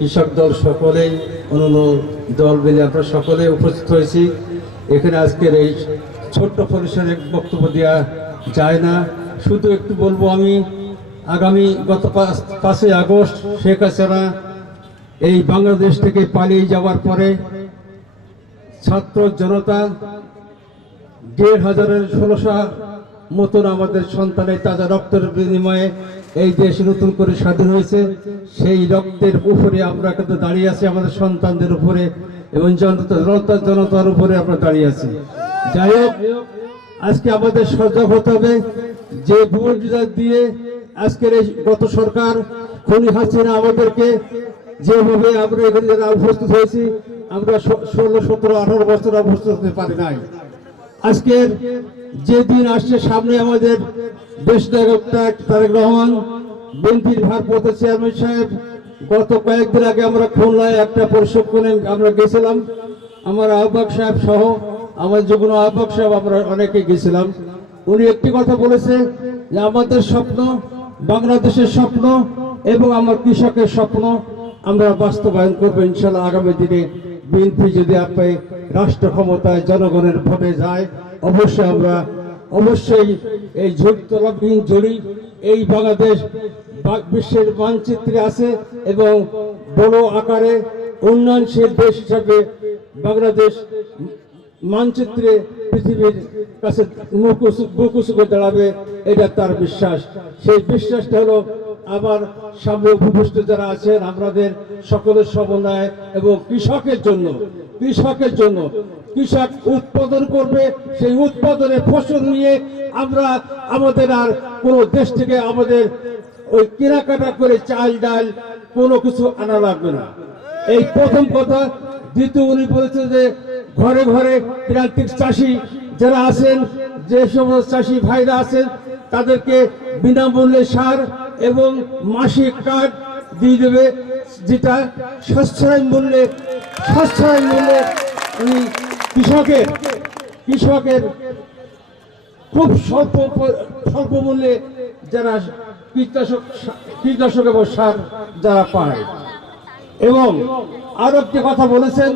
কৃষক দল সকলেই অন্যান্য দল মিলে আমরা সকলে উপস্থিত হয়েছি এখানে। আজকের এই ছোট্ট পরিসরে বক্তব্য দেওয়া যায় না, শুধু একটু বলবো আমি আগামী গত 5ই আগস্ট শেখ হাসিনা এই বাংলাদেশ থেকে পালিয়ে যাওয়ার পরে ছাত্র জনতা 1500 মতন আমাদের সন্তানের তাজা রক্তের বিনিময়ে এই দেশ নতুন করে স্বাধীন হয়েছে। সেই রক্তের উপরে আমরা কিন্তু দাঁড়িয়ে আছি, আমাদের সন্তানদের উপরে এবং জনতার উপরে আমরা দাঁড়িয়ে আছি। যাই হোক, আজকে আমাদের সজাগ হতে হবে যে ভুল দিয়ে আজকের এই গত সরকার খুনি হাসিনা আমাদেরকে যেভাবে আমরা এখানে যারা উপস্থিত হয়েছি, আমরা 16, 17, 18 বছর উপস্থিত হতে পারি নাই। আজকের যে দিন আসছে সামনে, আমাদের দেশ নায়ক তারেক রহমান, বিএনপির ভারপ্রাপ্ত চেয়ারম্যান সাহেব, গত কয়েকদিন আগে আমরা খুলনায় একটা প্রশিক্ষণে আমরা গেছিলাম, আমার আহ্বায়ক সাহেব সহ আমার যুগ্ম আহ্বায়ক সাহেব আমরা অনেকে গেছিলাম। উনি একটি কথা বলেছে যে আমাদের স্বপ্ন, বাংলাদেশের স্বপ্ন এবং আমার কৃষকের স্বপ্ন আমরা বাস্তবায়ন করবো ইনশাল্লাহ আগামী দিনে। বিএনপি যদি আপনি রাষ্ট্র ক্ষমতায় জনগণের ভোটে যায়, অবশ্যই এই ঝড়তলাবিহীন জড়ি এই বাংলাদেশ বিশ্বের মানচিত্রে আছে এবং বড় আকারে উন্নয়নশীল দেশ হিসাবে বাংলাদেশ মানচিত্রে পৃথিবীর কাছে মুখ উঁচু করে দাঁড়াবে, এটা তার বিশ্বাস। সেই বিশ্বাসটা হলো আবার সামনে উপবিষ্ট যারা আছেন আমাদের সকলের সমন্বয় এবং কৃষকের জন্য কৃষক উৎপাদন করবে, সেই উৎপাদনের ফসল নিয়ে আমরা আমাদের আর কোনো দেশ থেকে আমাদের ওই কেনাকাটা করে চাল ডাল কোনো কিছু আনা লাগবে না। এই প্রথম কথা। দ্বিতীয়, উনি বলেছে যে ঘরে ঘরে প্রান্তিক চাষি যারা আছেন, যে সমস্ত চাষি ভাইরা আছেন তাদেরকে বিনামূল্যে সার এবং মাসিক কার্ড দিয়ে দেবে, যেটা সাশ্রয় মূল্যে উনি কৃষকের খুব স্বল্প মূল্যে যারা কীটনাশক এবং সার যারা পায়। এবং আরো একটি কথা বলেছেন